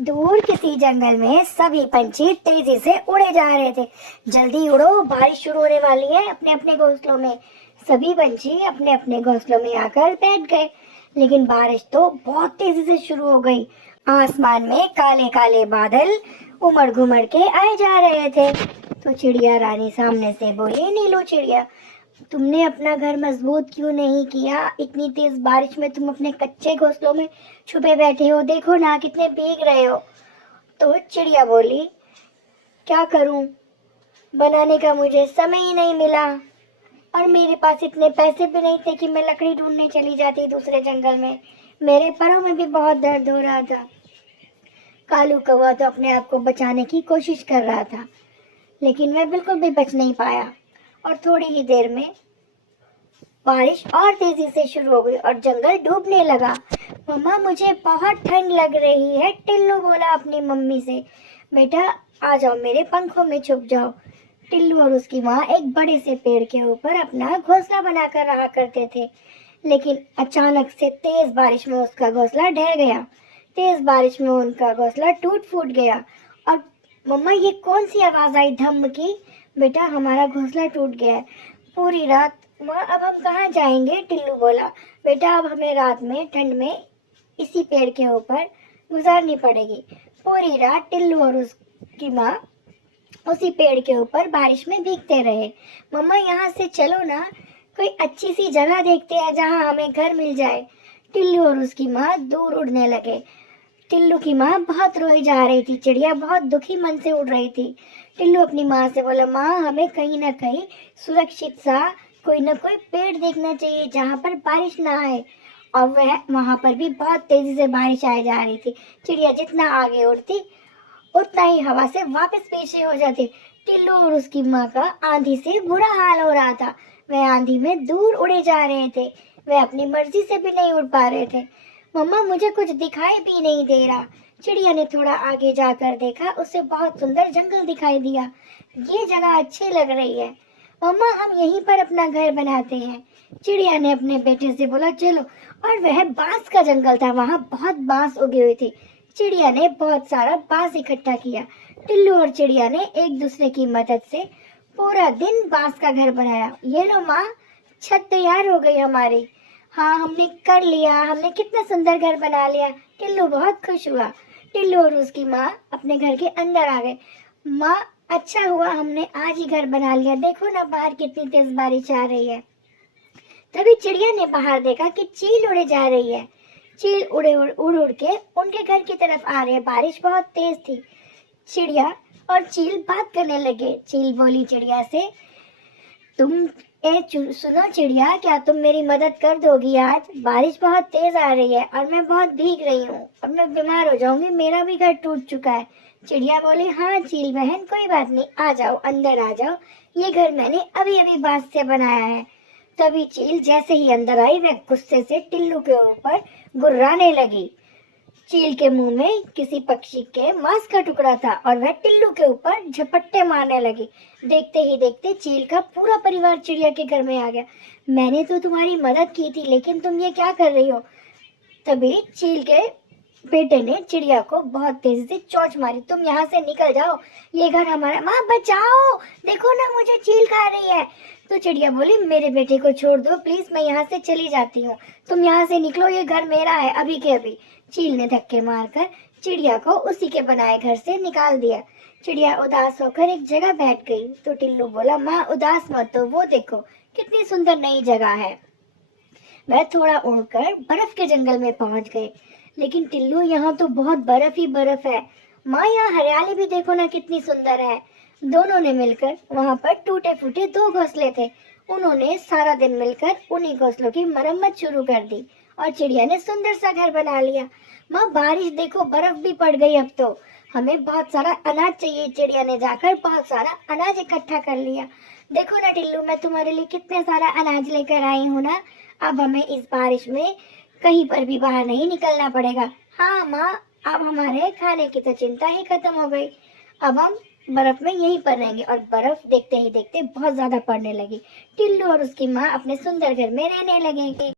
दूर किसी जंगल में सभी पंछी तेजी से उड़े जा रहे थे। जल्दी उड़ो, बारिश शुरू होने वाली है। अपने अपने घोंसलों में सभी पंछी अपने अपने घोंसलों में आकर बैठ गए। लेकिन बारिश तो बहुत तेजी से शुरू हो गई। आसमान में काले काले बादल उमड़ घुमड़ के आए जा रहे थे। तो चिड़िया रानी सामने से बोली, नीलू चिड़िया, तुमने अपना घर मजबूत क्यों नहीं किया? इतनी तेज बारिश में तुम अपने कच्चे घोंसलों में छुपे बैठे हो, देखो ना कितने भीग रहे हो। तो चिड़िया बोली, क्या करूं, बनाने का मुझे समय ही नहीं मिला और मेरे पास इतने पैसे भी नहीं थे कि मैं लकड़ी ढूंढने चली जाती दूसरे जंगल में। मेरे पैरों में भी बहुत दर्द हो रहा था। कालू कौवा तो अपने आप को बचाने की कोशिश कर रहा था, लेकिन मैं बिल्कुल भी बच नहीं पाया और थोड़ी ही देर में बारिश और तेजी से शुरू हो गई और जंगल डूबने लगा। मम्मा, मुझे बहुत ठंड लग रही है। टिल्लू बोला अपनी मम्मी से। बेटा, आ जाओ, मेरे पंखों में छुप जाओ। टिल्लू और उसकी माँ एक बड़े से पेड़ के ऊपर अपना घोंसला बनाकर रहा करते थे, लेकिन अचानक से तेज बारिश में उसका घोंसला ढह गया। तेज बारिश में उनका घोंसला टूट फूट गया। और मम्मा, ये कौन सी आवाज आई धम्म की? बेटा, हमारा घोंसला टूट गया है। पूरी रात माँ, अब हम कहाँ जाएंगे? टिल्लू बोला। बेटा, अब हमें रात में ठंड में इसी पेड़ के ऊपर गुजारनी पड़ेगी। पूरी रात टिल्लू और उसकी माँ उसी पेड़ के ऊपर बारिश में भीगते रहे। मम्मा, यहाँ से चलो ना, कोई अच्छी सी जगह देखते हैं जहाँ हमें घर मिल जाए। टिल्लू और उसकी माँ दूर उड़ने लगे। टिल्लू की माँ बहुत रोई जा रही थी। चिड़िया बहुत दुखी मन से उड़ रही थी। टिल्लू अपनी माँ से बोला, माँ, हमें कहीं ना कहीं सुरक्षित सा कोई ना कोई पेड़ देखना चाहिए जहाँ पर बारिश ना आए। और वहाँ पर भी बहुत तेजी से बारिश आए जा रही थी। चिड़िया जितना आगे उड़ती उतना ही हवा से वापस पीछे हो जाती। टिल्लू और उसकी माँ का आंधी से बुरा हाल हो रहा था। वह आंधी में दूर उड़े जा रहे थे। वह अपनी मर्जी से भी नहीं उड़ पा रहे थे। मम्मा, मुझे कुछ दिखाई भी नहीं दे रहा। चिड़िया ने थोड़ा आगे जाकर देखा, उसे बहुत सुंदर जंगल दिखाई दिया। ये जगह अच्छी लग रही है। मम्मा, हम यहीं पर अपना घर बनाते हैं। चिड़िया ने अपने बेटे से बोला, चलो। और वह बांस का जंगल था, वहाँ बहुत बांस उगे हुए थे। चिड़िया ने बहुत सारा बांस इकट्ठा किया। टिल्लू और चिड़िया ने एक दूसरे की मदद से पूरा दिन बांस का घर बनाया। ये लो माँ, छत तैयार हो गई हमारी। हाँ, हमने कर लिया, हमने कितना सुंदर घर बना लिया। टिल्लू बहुत खुश हुआ। टिल्लू और उसकी माँ अपने घर के अंदर आ गए। माँ, अच्छा हुआ हमने आज ही घर बना लिया, देखो ना बाहर कितनी तेज बारिश आ रही है। तभी चिड़िया ने बाहर देखा कि चील उड़े जा रही है। चील उड़ उड़ के उनके घर की तरफ आ रही है। बारिश बहुत तेज थी। चिड़िया और चील बात करने लगे। चील बोली चिड़िया से, सुनो चिड़िया, क्या तुम मेरी मदद कर दोगी? आज बारिश बहुत तेज आ रही है और मैं बहुत भीग रही हूँ और मैं बीमार हो जाऊंगी, मेरा भी घर टूट चुका है। चिड़िया बोली, हाँ चील बहन, कोई बात नहीं, आ जाओ, अंदर आ जाओ, ये घर मैंने अभी अभी बांस से बनाया है। तभी चील जैसे ही अंदर आई, वह गुस्से से टिल्लू के ऊपर गुर्राने लगी। चील के मुंह में किसी पक्षी के मांस का टुकड़ा था और वह टिल्लू के ऊपर झपट्टे मारने लगी। देखते ही देखते चील का पूरा परिवार चिड़िया के घर में आ गया। मैंने तो तुम्हारी मदद की थी, लेकिन तुम ये क्या कर रही हो? तभी चील के बेटे ने चिड़िया को बहुत तेजी से चोंच मारी। तुम यहाँ से निकल जाओ, ये घर हमारा। माँ, बचाओ, देखो ना मुझे चील खा रही है। तो चिड़िया बोली, मेरे बेटे को छोड़ दो प्लीज, मैं यहाँ से चली जाती हूँ, तुम यहाँ से निकलो, ये घर मेरा है अभी के अभी। चील ने धक्के मारकर चिड़िया को उसी के बनाए घर से निकाल दिया। चिड़िया उदास होकर एक जगह बैठ गई। तो टिल्लू बोला, माँ उदास मत हो, वो देखो कितनी सुंदर नई जगह है। वह थोड़ा उड़कर बर्फ के जंगल में पहुंच गए। लेकिन टिल्लू, यहाँ तो बहुत बर्फ ही बर्फ है। माँ, यहाँ हरियाली भी देखो ना कितनी सुंदर है। दोनों ने मिलकर, वहाँ पर टूटे फूटे दो घोंसले थे, उन्होंने सारा दिन मिलकर उन्हीं घोंसलों की मरम्मत शुरू कर दी और चिड़िया ने सुंदर सा घर बना लिया। माँ, बारिश देखो, बर्फ भी पड़ गई, अब तो हमें बहुत सारा अनाज चाहिए। चिड़िया ने जाकर बहुत सारा अनाज इकट्ठा कर लिया। देखो ना टिल्लू, मैं तुम्हारे लिए कितने सारा अनाज लेकर आई हूँ ना। अब हमें इस बारिश में कहीं पर भी बाहर नहीं निकलना पड़ेगा। हाँ माँ, अब हमारे खाने की तो चिंता ही खत्म हो गई। अब हम बर्फ में यहीं पर रहेंगे। और बर्फ देखते ही देखते बहुत ज्यादा पड़ने लगी। टिल्लू और उसकी माँ अपने सुंदर घर में रहने लगे।